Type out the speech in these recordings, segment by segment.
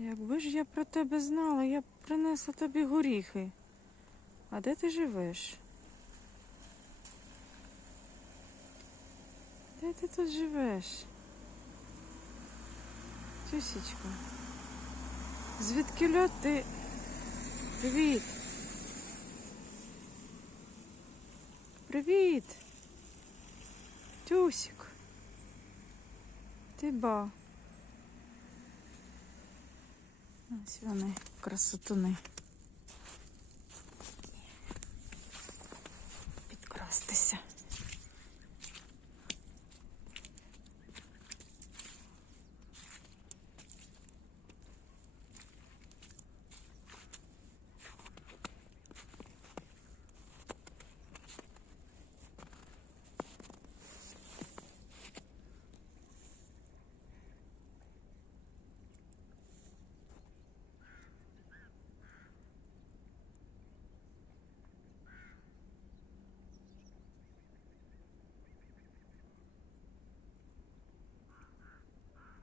Якби ж я про тебе знала, я б принесла тобі горіхи. А де ти живеш? Де ти тут живеш? Тюсечка. Звідки льот ти? Привіт. Привіт. Тюсик. Ти ба. Ось вони, красотуни. Підкрастися.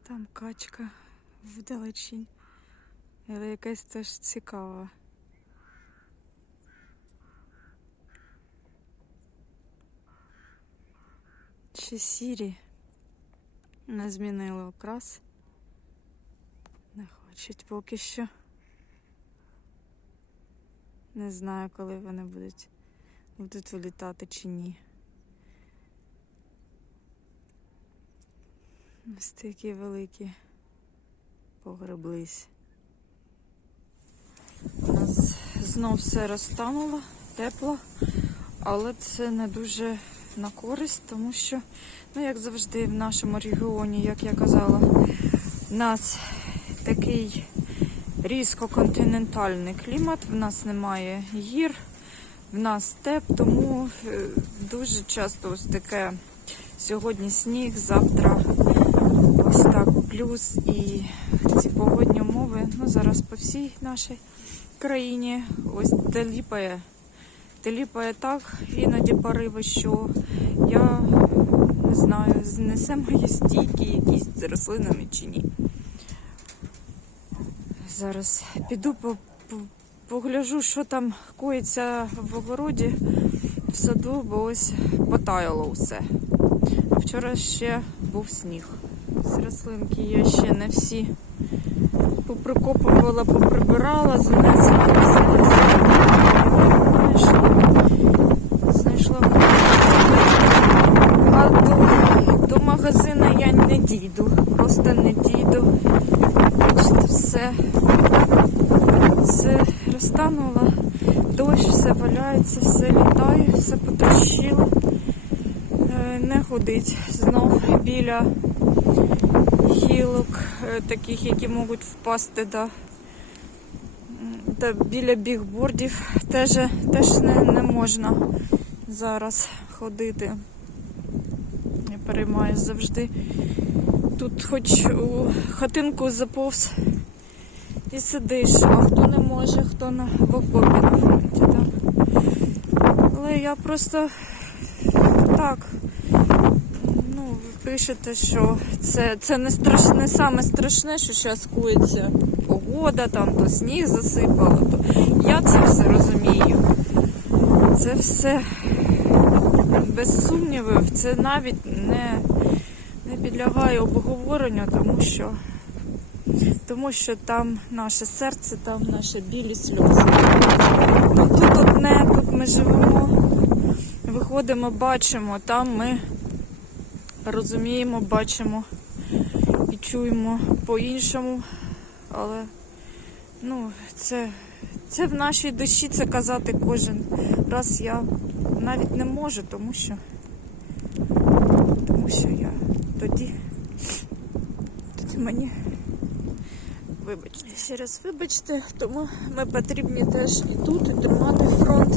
Там качка вдалечінь. Але якась теж цікава. Чи сірі не змінили окрас. Не хочуть поки що. Не знаю, коли вони будуть, будуть вилітати чи ні. Ось такі великі погреблись. У нас знов все розтануло, тепло, але це не дуже на користь, тому що, ну як завжди, в нашому регіоні, як я казала, в нас такий різко-континентальний клімат, в нас немає гір, в нас степ, тому е, дуже часто ось таке сьогодні сніг, завтра ось так плюс і ці погодні умови ну, зараз по всій нашій країні ось теліпає. Теліпає так, іноді пориви, що я не знаю, знесе мої стійки якісь з рослинами чи ні. Зараз піду по, по, погляжу, що там коїться в огороді, в саду, бо ось потаяло все. Вчора ще був сніг. Ось рослинки я ще не всі поприкопувала, поприбирала, занесла. Знайшла. Знайшла. А до магазину я не дійду. Просто не дійду. Бачите, все. Все розтануло. Дощ, все валяється, все літає, все потрощило. Е, Не ходить знов біля гілок, е, таких, які можуть впасти. М, та біля бігбордів теж, теж не, не можна зараз ходити. Я переймаюсь завжди. Тут хоч у хатинку заповз і сидиш, а хто не може, хто на в окопі на фронті. Так? Але я просто так. Пишете, що це, це не страшне, саме страшне, що зараз коїться погода, там то сніг засипало, то я це все розумію. Це все без сумнівів, це навіть не, не підлягає обговоренню, тому що, тому що там наше серце, там наші білі сльози. Тут одне, тут ми живемо, виходимо, бачимо, там ми розуміємо, бачимо і чуємо по-іншому. Але ну, це, це в нашій душі це казати кожен раз я навіть не можу, тому що тому що я тоді, тоді мені вибачте. Ще раз вибачте, тому ми потрібні теж і тут, і тримати фронт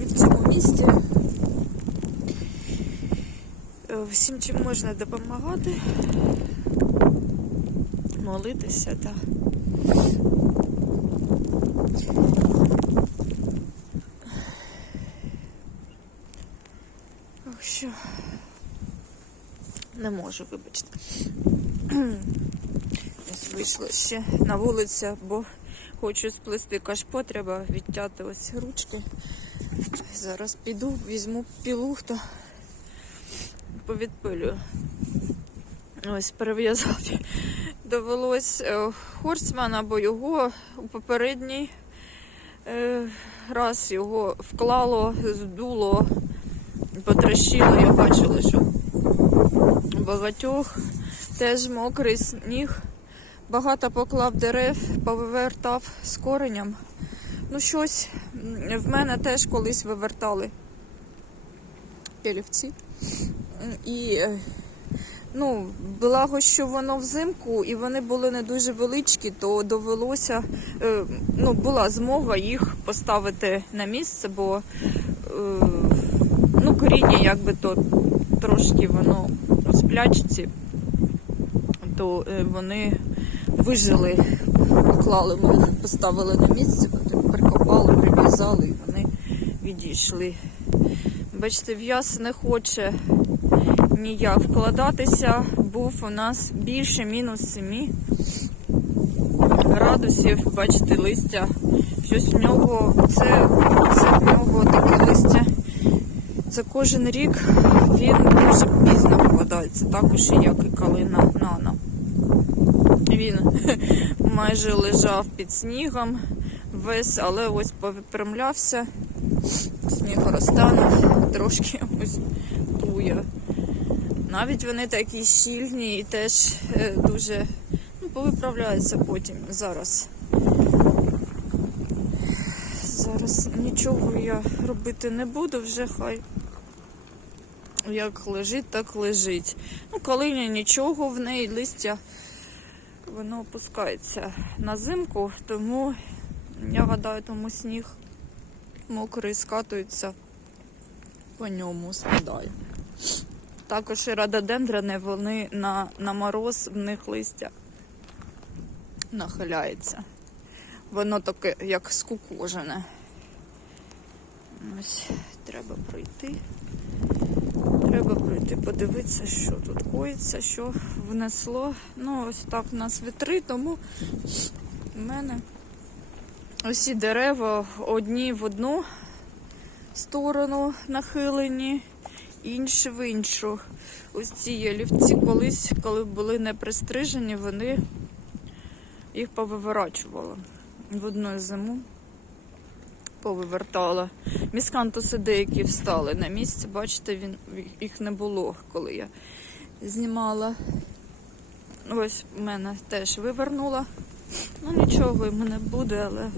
і в цьому місті. Всім чим можна допомагати, молитися та Так що не можу, вибачте. Ось вийшла ще на вулицю, бо хочу сплести кашпо, треба відтяти ось ручки. Зараз піду, візьму пілу та повідпилюю. Ось перев'язати. Довелось е, Хорсмана, бо його у попередній е, раз його вклало, здуло, потрощило. Я бачила, що багатьох теж мокрий сніг. Багато поклав дерев, повивертав з коренем. Ну, щось в мене теж колись вивертали пілівці. І е, ну, благо, що воно взимку, і вони були не дуже величкі, то довелося, е, ну, була змога їх поставити на місце, бо е, ну, коріння якби то трошки воно сплячці, то вони вижили, поклали, поставили на місце, потім прикопали, прив'язали і вони відійшли. Бачите, в'яз не хоче ніяк вкладатися. Був у нас більше мінус 7 градусів. Бачите, листя. Щось в нього, це, це в нього таке листя. Це кожен рік він дуже пізно вкладається, також як і калина нано. Він майже лежав під снігом весь, але ось повипрямлявся, сніг розтанув, трошки ось тує. Навіть вони такі щільні і теж е, дуже ну, повиправляються потім зараз. Зараз нічого я робити не буду, вже хай як лежить, так лежить. Ну, калиня нічого в неї листя воно опускається на зимку, тому я гадаю, тому сніг мокрий скатується по ньому, спадає. Також і радодендрони, вони на, на мороз, в них листя нахиляється. Воно таке, як скукожене. Ось, треба пройти. Треба пройти, подивитися, що тут коїться, що внесло. Ну, ось так у нас вітри, тому в мене усі дерева одні в одну сторону нахилені, інші в іншу. Ось ці ялівці колись, коли були не пристрижені, вони їх повиворачували в одну зиму. Повивертала. Міскантуси деякі встали на місці, бачите, він, їх не було, коли я знімала. Ось в мене теж вивернула. Ну нічого йому не буде, але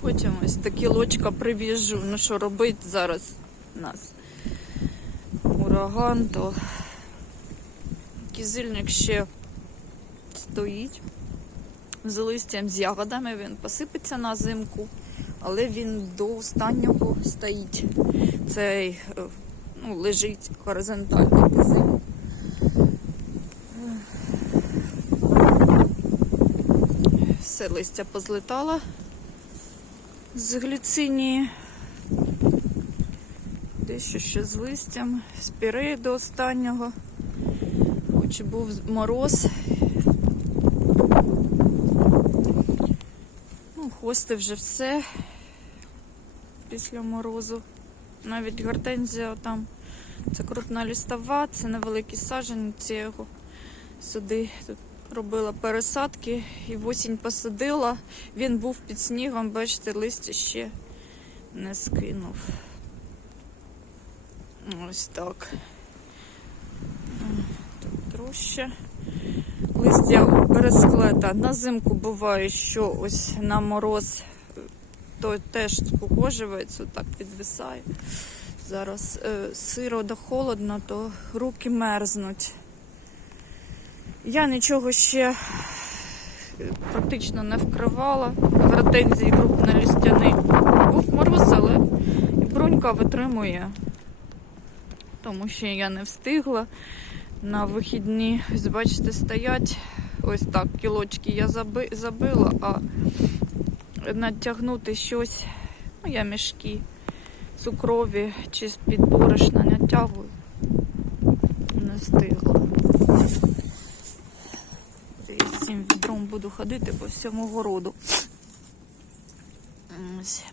потім ось такі лочка привіжу. Ну що робити зараз нас ураган, то кізильник ще стоїть з листям, з ягодами, він посипеться на зимку, але він до останнього стоїть. Цей е, ну, лежить горизонтально по зиму. Все листя позлетало з гліцинії. Дещо ще з листям, спіреї до останнього. Хоч був мороз. Ну, хости вже все після морозу. Навіть гортензія там. Це крупна лістова, це невеликий саджанець, я його сюди тут робила пересадки і в осінь посадила. Він був під снігом, бачите, листя ще не скинув. Ось так. Тут троща. Листя бересклета. На зимку буває, що ось на мороз то теж скукожується, так підвисає. Зараз е, сиро да холодно, то руки мерзнуть. Я нічого ще е, практично не вкривала. Гортензії крупнолістяний. Був мороз, але брунька витримує, тому що я не встигла на вихідні. Ось, бачите, стоять. Ось так, кілочки я заби, забила, а натягнути щось, ну я мішки цукрові чи з-під борошна натягую. Не встигла. Дивіться. цим відром буду ходити по всьому городу.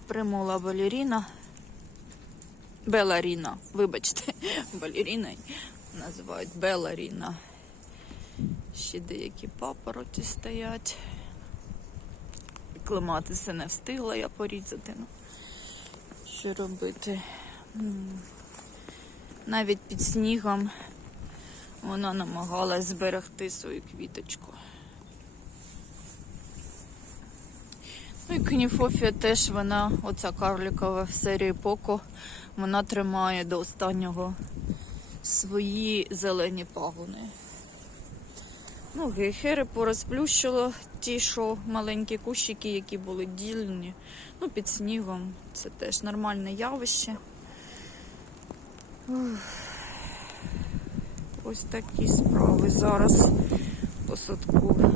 Примула балеріна. Беларіна, вибачте, балеріна називають Беларіна. Ще деякі папороті стоять. Клематиси не встигла я порізати. Ну, що робити? Навіть під снігом вона намагалась зберегти свою квіточку. Ну і Кніфофія теж вона, оця карлікова в серії Поко, вона тримає до останнього свої зелені пагони. Ну, гейхери порозплющило ті, що маленькі кущики, які були дільні. Ну, під снігом. Це теж нормальне явище. Ось такі справи зараз по садку.